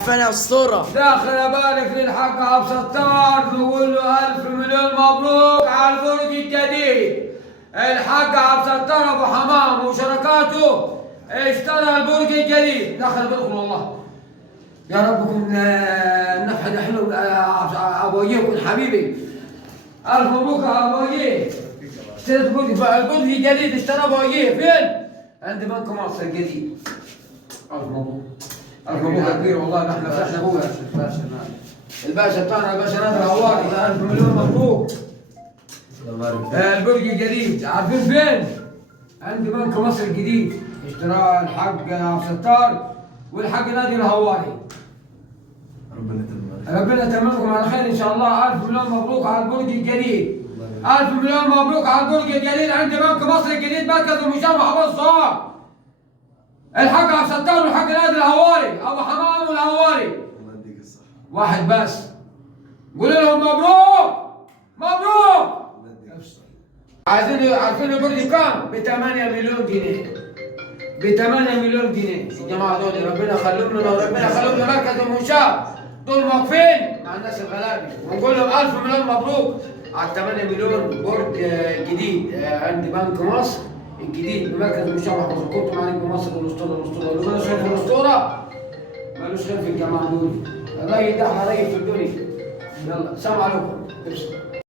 فانا اسطوره. داخل ابارك للحق عبد الستار، نقول له الف مليون مبروك على البرج الجديد. الحق عبد الستار ابو حمام وشركاته اشترى البرج الجديد. داخل بكم والله يا رب يكون النفح ده حلو. ابو يكون حبيبي الف مبروك يا ابو ييه. اشتريت البرج الجديد، اشترى ابو ييه فين؟ عند بنك مصر الجديد. الف مبروك. الف مبروك كبير والله. نحن فرحنا ابوها الباشا بتاعنا، الباشا نادر العواري. الف مليون مبروك. البرج الجديد عارفين فين؟ عند بنك مصر الجديد. اشتراه الحاج عبد الستار والحاج نادي الهواري. ربنا يتممكم على خير ان شاء الله. الف مليون مبروك على البرج الجديد. الف مليون مبروك على البرج الجديد عند بنك مصر الجديد، مركز المشرف ابو الصهار. الحاج عبد الستار والحاج نادي الهواري، ابو حمام والهواري. الله يديك الصحة. واحد بس. قولوا لهم مبروك مبروك. عارفين البرج كام؟ ب 8 مليون جنيه. ب 8 مليون جنيه. الجماعه دول ربنا يخليهم لنا وربنا يخليهم لمركز المنشاه. دول واقفين مع الناس الغلابه، ونقول لهم الف مليون مبروك على 8 مليون برج جديد عند بنك مصر الجديد بمركز المشرف. كنتم عليكم مصر والاسطوره اللي مالوش خير في الاسطوره مالوش خير في الجماعه دول. الراجل ده احلى راجل في الدنيا. يلا سلام عليكم.